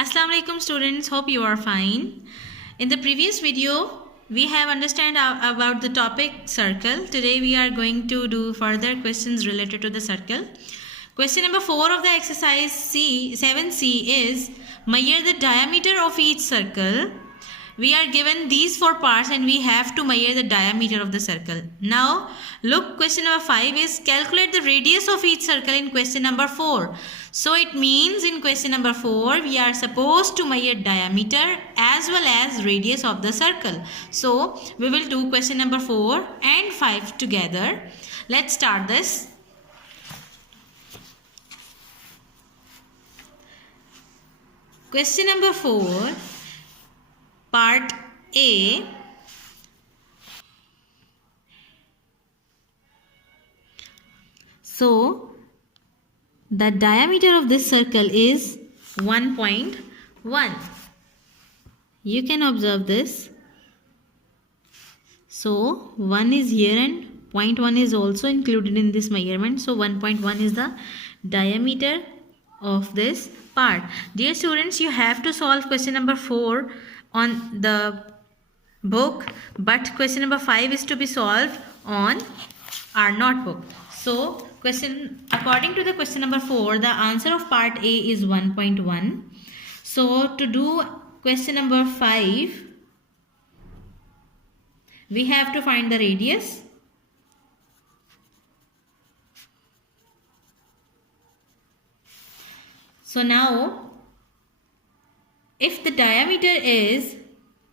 Assalamu alaikum students, hope you are fine. In the previous video we have understand about the topic circle. Today we are going to do further questions related to the circle. Question number 4 of the exercise 7C is measure the diameter of each circle. We are given these 4 parts and we have to measure the diameter of the circle. Now look, question number 5 is calculate the radius of each circle in question number 4. So it means in question number 4 we are supposed to measure diameter as well as radius of the circle. So we will do question number 4 and 5 together. Let's start this. Question number 4, part A. So the diameter of this circle is 1.1. You can observe this. So 1 is here and 0.1 is also included in this measurement. So 1.1 is the diameter of this part. Dear students, you have to solve question number 4 on the book, but question number 5 is to be solved on our notebook. So according to the question number 4, the answer of part A is 1.1. So to do question number 5, we have to find the radius. So now if the diameter is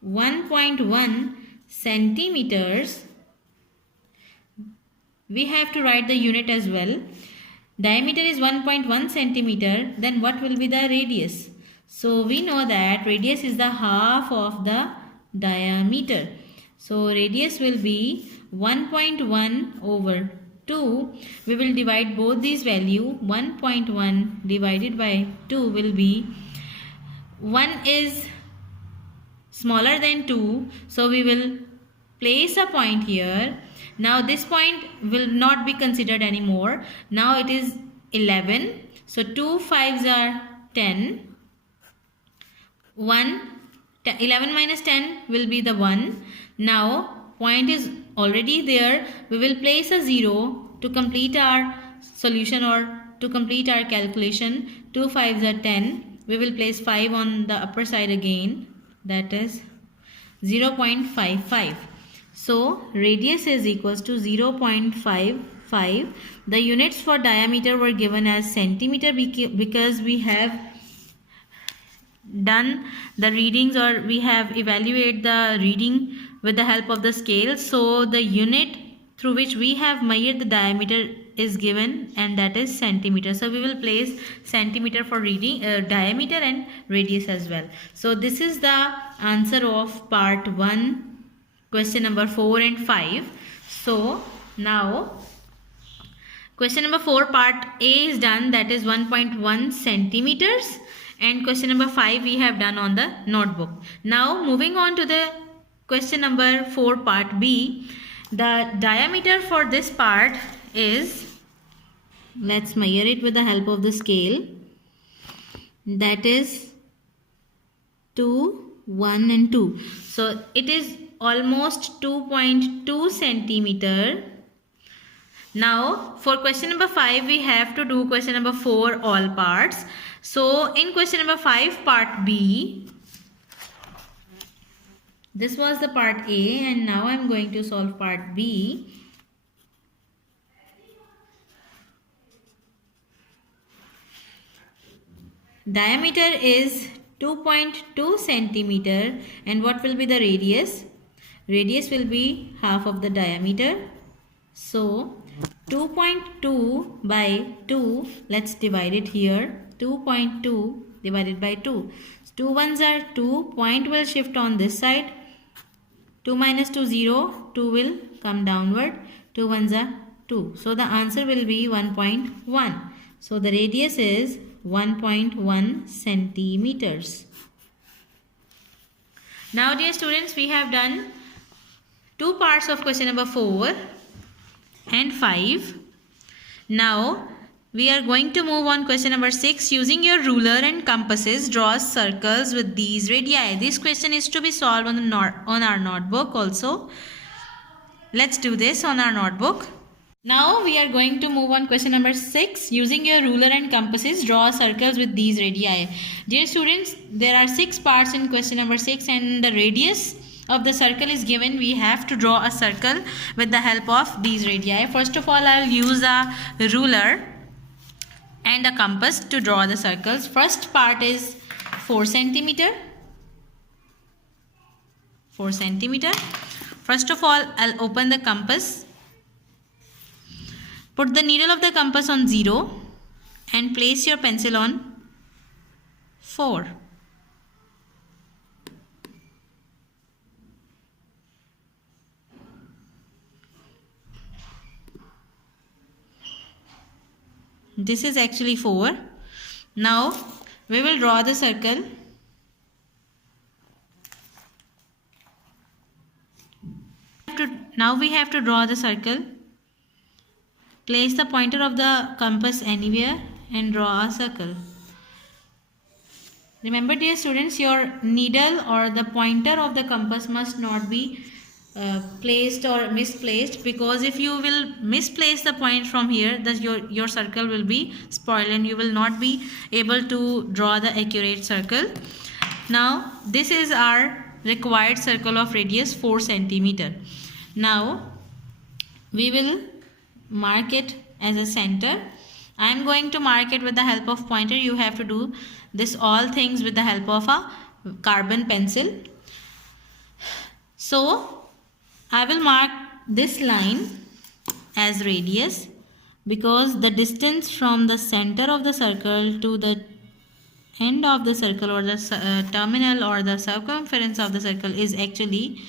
1.1 centimeters, we have to write the unit as well. Diameter is 1.1 centimeter, then what will be the radius? So we know that radius is the half of the diameter. So radius will be 1.1 over 2. We will divide both these value. 1.1 divided by 2 will be 1 is smaller than 2. So we will place a point here. Now this point will not be considered anymore. Now it is 11. So 2 5s are 10. 11 minus 10 will be the 1. Now point is already there. We will place a 0 to complete our solution or to complete our calculation. 2 5s are 10. We will place 5 on the upper side again. That is 0.55. So radius is equals to 0.55. The units for diameter were given as centimeter because we have done the readings or we have evaluated the reading with the help of the scale. So the unit through which we have measured the diameter is given, and that is centimeter. So we will place centimeter for reading diameter and radius as well. So this is the answer of part 1, question number 4 and 5. So now question number 4 part A is done, that is 1.1 centimeters, and question number 5 we have done on the notebook. Now moving on to the question number 4 part B. The diameter for this part is, let's measure it with the help of the scale, that is 2, 1 and 2. So it is almost 2.2 centimeter. Now for question number 5 we have to do question number 4 all parts. So in question number 5 part B, this was the part A and now I am going to solve part B. Diameter is 2.2 centimeter and what will be the radius? Radius will be half of the diameter. So 2.2 by 2, let's divide it here. 2.2 divided by 2. 2 ones are 2, point will shift on this side. 2 minus 2 0, 2 will come downward. 2 ones are 2. So the answer will be 1.1. So the radius is 1.1 centimeters. Now dear students, we have done 2 parts of question number 4 and 5. Now We are going to move on question number 6. Using your ruler and compasses, draw circles with these radii. This question is to be solved on our notebook also. Let's do this on our notebook. Now we are going to move on question number 6. Using your ruler and compasses, draw circles with these radii. Dear students, there are 6 parts in question number 6 and the radius of the circle is given. We have to draw a circle with the help of these radii. First of all, I will use a ruler and a compass to draw the circles. First part is 4 centimeter. 4 centimeter. First of all, I'll open the compass. Put the needle of the compass on 0 and place your pencil on 4. This is actually 4. Now we will draw the circle. Now we have to draw the circle. Place the pointer of the compass anywhere and draw a circle. Remember, dear students, your needle or the pointer of the compass must not be placed or misplaced, because if you will misplace the point from here, thus your circle will be spoiled and you will not be able to draw the accurate circle. Now this is our required circle of radius 4 centimeter. Now we will mark it as a center. I am going to mark it with the help of pointer. You have to do this all things with the help of a carbon pencil. So I will mark this line as radius because the distance from the center of the circle to the end of the circle or the terminal or the circumference of the circle is actually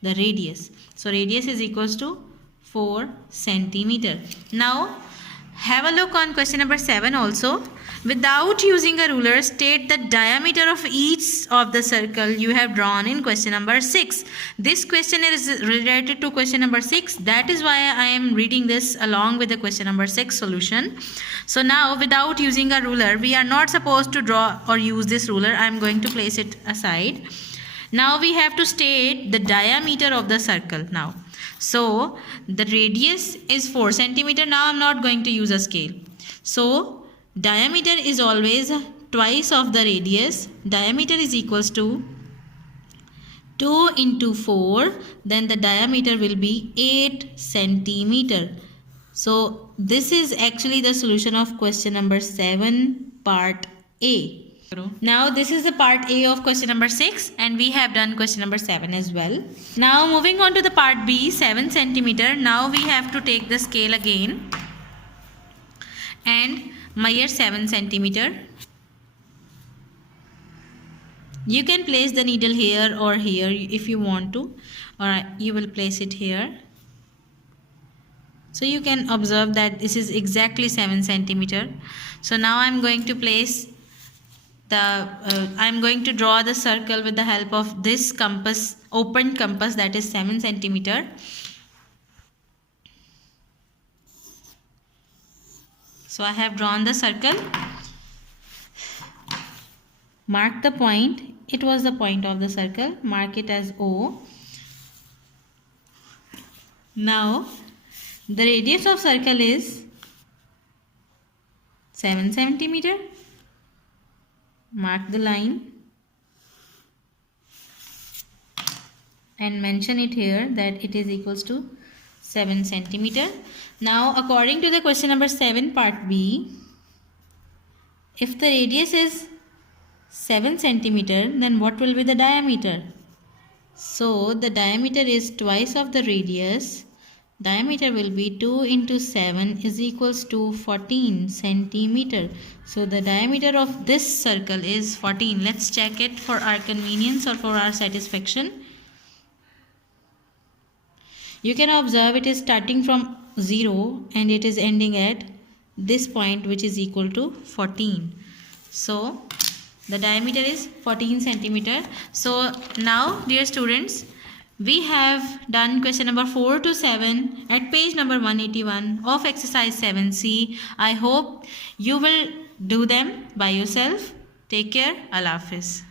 the radius. So radius is equals to 4 centimeter. Now have a look on question number 7 also. Without using a ruler, state the diameter of each of the circle you have drawn in question number 6. This question is related to question number 6. That is why I am reading this along with the question number 6 solution. So now without using a ruler, we are not supposed to draw or use this ruler. I am going to place it aside. Now we have to state the diameter of the circle now. So the radius is 4 centimeter. Now I am not going to use a scale. So diameter is always twice of the radius. Diameter is equals to 2 into 4. Then the diameter will be 8 centimeter. So this is actually the solution of question number 7 part A. Now this is the part A of question number 6 and we have done question number 7 as well. Now moving on to the part B, 7 centimeter. Now we have to take the scale again and measure 7 centimeter. You can place the needle here or here if you want to, or you will place it here. So you can observe that this is exactly 7 centimeter. So now I am going to place I am going to draw the circle with the help of this compass, open compass, that is 7 centimeter. So I have drawn the circle. Mark the point. It was the point of the circle. Mark it as O. Now the radius of circle is 7 centimeter. Mark the line and mention it here that it is equals to 7 centimeter. Now according to the question number 7 part B, if the radius is 7 centimeter, then what will be the diameter? So the diameter is twice of the radius. Diameter will be 2 into 7 is equals to 14 centimeter. So the diameter of this circle is 14. Let's check it for our convenience or for our satisfaction. You can observe it is starting from 0 and it is ending at this point, which is equal to 14. So the diameter is 14 centimeter. So now dear students, We have done question number 4 to 7 at page number 181 of exercise 7C. I hope you will do them by yourself. Take care. Allah Hafiz.